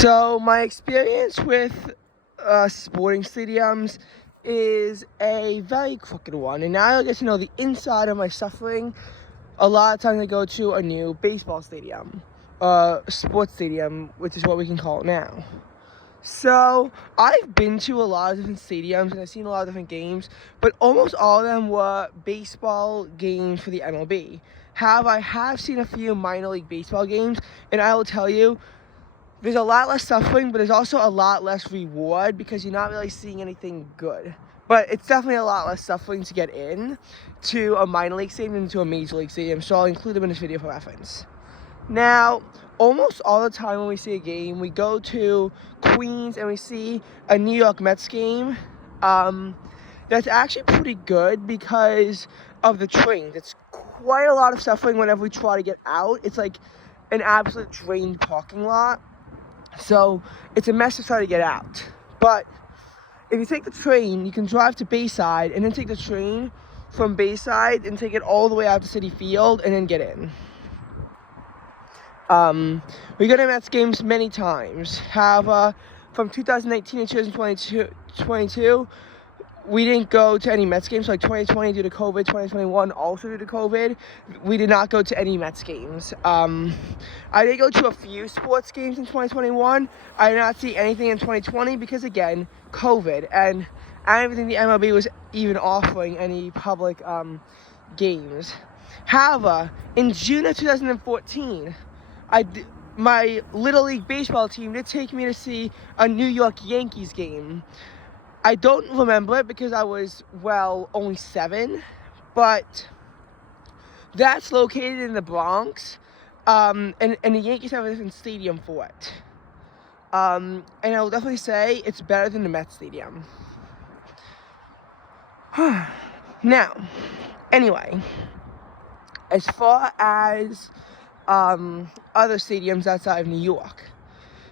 So my experience with sporting stadiums is a very crooked one, and now I get to know the inside of my suffering. A lot of times I go to a new baseball stadium, sports stadium, which is what we can call it now. So I've been to a lot of different stadiums and I've seen a lot of different games, but almost all of them were baseball games for the MLB. However, I have seen a few minor league baseball games, and I will tell you, there's a lot less suffering, but there's also a lot less reward because you're not really seeing anything good. But it's definitely a lot less suffering to get in to a minor league stadium than to a major league stadium, so I'll include them in this video for reference. Now, almost all the time when we see a game, we go to Queens and we see a New York Mets game. That's actually pretty good because of the trains. It's quite a lot of suffering whenever we try to get out. It's like an absolute drained parking lot. So it's a mess to try to get out. But if you take the train, you can drive to Bayside and then take the train from Bayside and take it all the way out to Citi Field and then get in. We go to Mets games many times. However, from 2019 to 2022, we didn't go to any Mets games. Like 2020 due to COVID, 2021 also due to COVID. We did not go to any Mets games. I did go to a few sports games in 2021. I did not see anything in 2020 because, again, COVID. And I don't even think the MLB was even offering any public games. However, in June of 2014, my Little League baseball team did take me to see a New York Yankees game. I don't remember it because I was, only 7, but that's located in the Bronx, and the Yankees have a different stadium for it. And I will definitely say it's better than the Mets stadium. Now, anyway, as far as other stadiums outside of New York.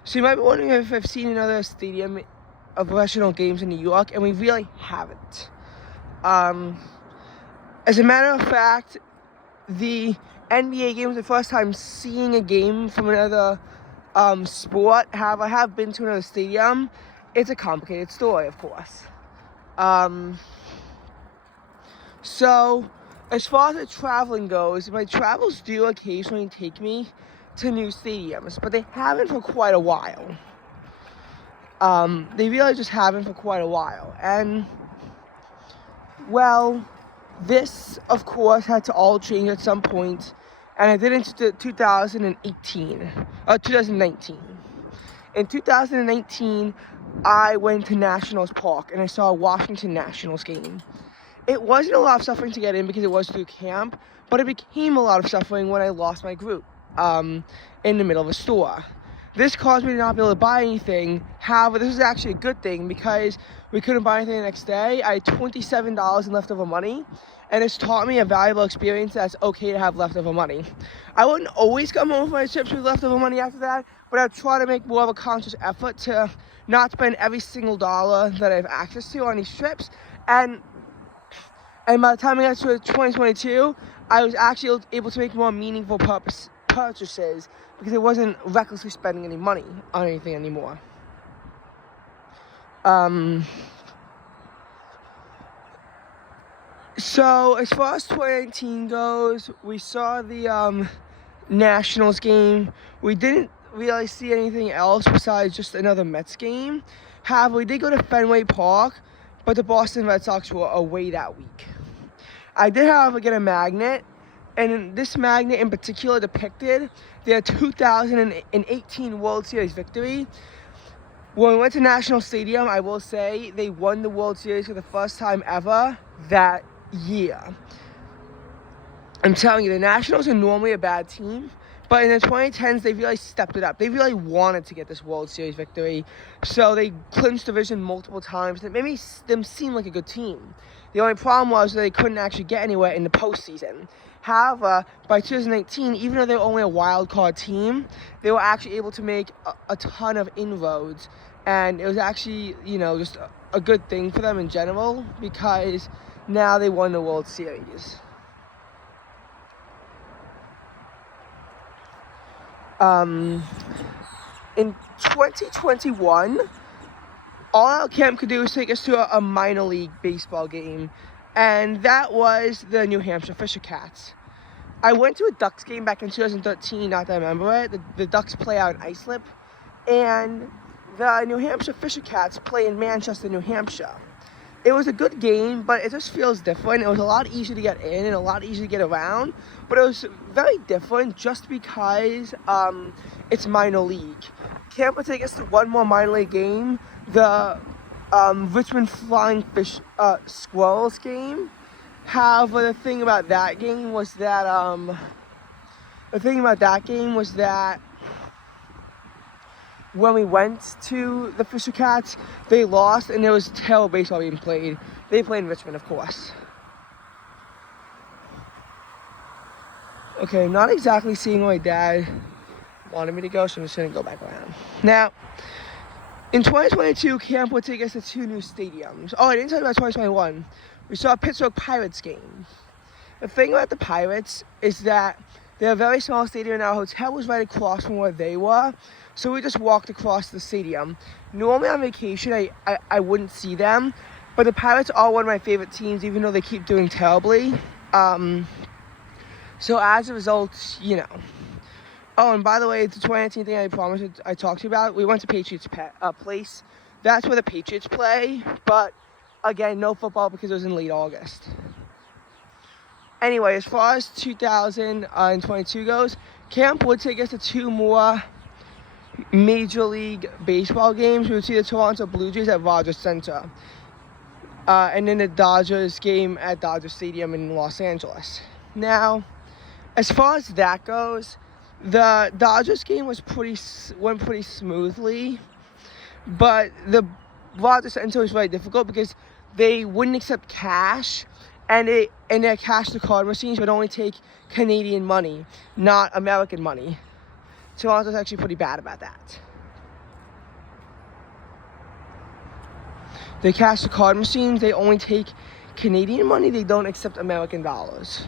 So you might be wondering if I've seen another stadium of professional games in New York, and we really haven't. As a matter of fact, the NBA game was the first time seeing a game from another sport. However, I have been to another stadium. It's a complicated story, of course. So, as far as the traveling goes, my travels do occasionally take me to new stadiums, but they haven't for quite a while. They really just haven't for quite a while. And, this, of course, had to all change at some point, and I did it in 2019. In 2019, I went to Nationals Park, and I saw a Washington Nationals game. It wasn't a lot of suffering to get in because it was through camp, but it became a lot of suffering when I lost my group in the middle of a store. This caused me to not be able to buy anything. However, this was actually a good thing because we couldn't buy anything the next day. I had $27 in leftover money, and it's taught me a valuable experience that it's okay to have leftover money. I wouldn't always come home with my trips with leftover money after that, but I'd try to make more of a conscious effort to not spend every single dollar that I have access to on these trips. And by the time I got to 2022, I was actually able to make more meaningful purchases because I wasn't recklessly spending any money on anything anymore. So as far as 2019 goes, we saw the Nationals game. We didn't really see anything else besides just another Mets game. However, we did go to Fenway Park, but the Boston Red Sox were away that week. I did, however, get a magnet, and this magnet in particular depicted their 2018 World Series victory. When we went to National Stadium, I will say they won the World Series for the first time ever that year. I'm telling you, the Nationals are normally a bad team, but in the 2010s, they really stepped it up. They really wanted to get this World Series victory, so they clinched division multiple times. It made them seem like a good team. The only problem was that they couldn't actually get anywhere in the postseason. However, by 2018, even though they were only a wild card team, they were actually able to make a ton of inroads, and it was actually, just a good thing for them in general because now they won the World Series. in 2021, all our camp could do was take us to a minor league baseball game, and that was the New Hampshire Fisher Cats. I went to a Ducks game back in 2013, not that I remember it. The Ducks play out in Islip, and the New Hampshire Fisher Cats play in Manchester, New Hampshire. It was a good game, but it just feels different. It was a lot easier to get in and a lot easier to get around, but it was very different just because it's minor league. Camp would take us to one more minor league game, the Richmond Flying Fish Squirrels game. However, the thing about that game was that when we went to the Fisher Cats, they lost, and there was terrible baseball being played. They played in Richmond, of course. Okay, I'm not exactly seeing where my dad wanted me to go, so I'm just going to go back around. Now, in 2022, camp would take us to 2 new stadiums. Oh, I didn't tell you about 2021. We saw a Pittsburgh Pirates game. The thing about the Pirates is that they're a very small stadium, and our hotel was right across from where they were, so we just walked across the stadium. Normally on vacation, I wouldn't see them, but the Pirates are one of my favorite teams, even though they keep doing terribly. So as a result, you know. Oh, and by the way, the 2019 thing I promised I talked to you about, we went to Patriots Place. That's where the Patriots play, but again, no football because it was in late August. Anyway, as far as 2022 goes, camp would take us to 2 more Major League Baseball games. We would see the Toronto Blue Jays at Rogers Center, and then the Dodgers game at Dodger Stadium in Los Angeles. Now, as far as that goes, the Dodgers game went pretty smoothly, but the Rogers Center was very difficult because they wouldn't accept cash, and their cash to card machines would only take Canadian money, not American money. Toronto's actually pretty bad about that. The cash to card machines, they only take Canadian money, they don't accept American dollars.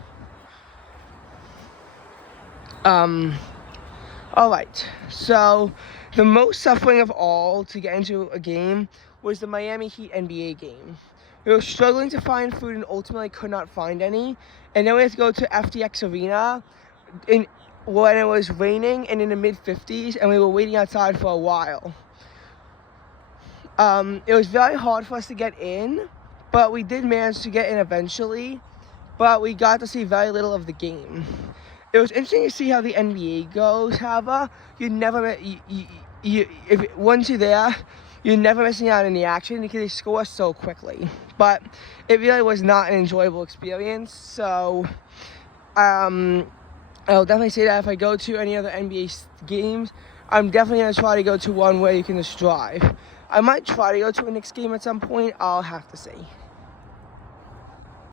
Alright, so the most suffering of all to get into a game was the Miami Heat NBA game. We were struggling to find food and ultimately could not find any, and then we had to go to FTX Arena when it was raining and in the mid-50s, and we were waiting outside for a while. It was very hard for us to get in, but we did manage to get in eventually, but we got to see very little of the game. It was interesting to see how the NBA goes, however. Once you're there, you're never missing out on the action because they score so quickly. But it really was not an enjoyable experience, so I'll definitely say that if I go to any other NBA games, I'm definitely going to try to go to one where you can just drive. I might try to go to a Knicks game at some point. I'll have to see.